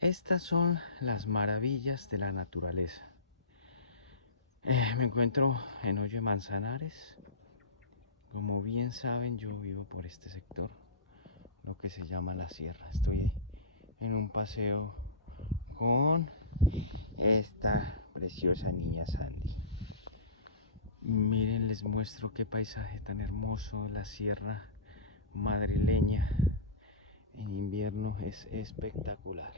Estas son las maravillas de la naturaleza. Me encuentro en Hoyo de Manzanares. Como bien saben, yo vivo por este sector, lo que se llama la sierra. Estoy en un paseo con esta preciosa niña Sandy. Miren, les muestro qué paisaje tan hermoso. La sierra madrileña en invierno es espectacular.